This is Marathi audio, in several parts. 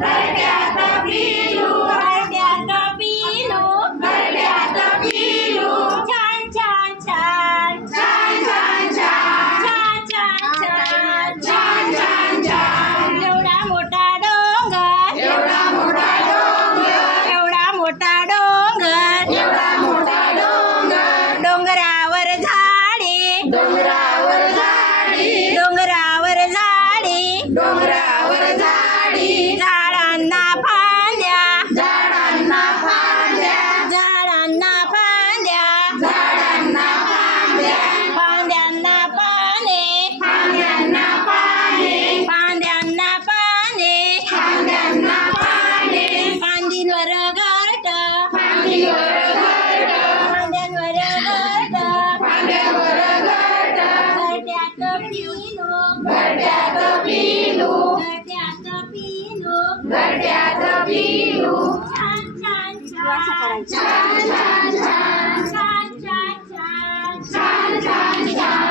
घरट्यात पिलू घरट्यात पिलू छान छान छान छान छान छान छान छान छान छान छान छान एवढा मोठा डोंगर एवढा मोठा डोंगर एवढा मोठा डोंगर एवढा मोठा डोंगर डोंगरावर झाडे डोंगरावर झाडी डोंगरावर झाडी डोंगरावर झाडी झाडांना फांद्या झाडांना फांद्या झाडांना फांद्या झाडांना फांद्या फांद्यांना पाने फांद्यांना पाने फांद्यांना पाने फांद्यांना पाने फांदीवर घरट फांदीवर घरट फांद्यांवर घरट फांद्यावर घरट घरट्यात पिलू घरट्यात पिलू घरट्यात पिलू घरट्यात पिलू छान छान छान छान छान छान छान छान छान छान छान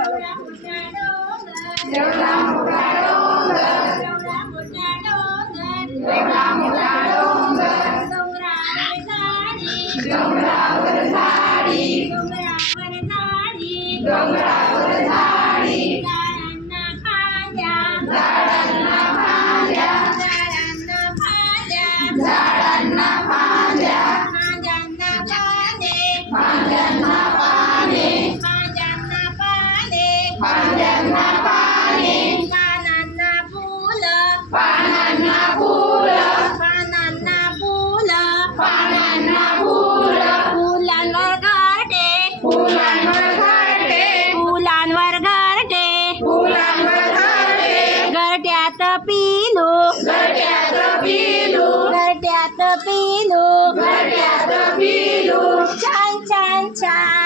एवढा मोठा डोंगर एवढा मोठा डोंगर एवढा मोठा डोंगर एवढा मोठा डोंगर डोंगरावर झाडी डोंगरावर झाडी डोंगरावर झाडी डोंगरावर झाडी झाडांना फांद्या झाडांना फांद्या झाडांना फांद्या झाडांना फांद्या फांद्यांना पाने फांद्यांना पाने फांद्यांना पाने फांद्यांना पाने पानांना फुलं पानांना फुलं पानांना फुलं पानांना फुलं फुलांवर घरटे फुलांवर घरटे फुलांवर घरटे फुलांवर घरटे घरट्यात पिलू घरट्यात पिलू घरट्यात पिलू घरट्यात पिलू छान छान छान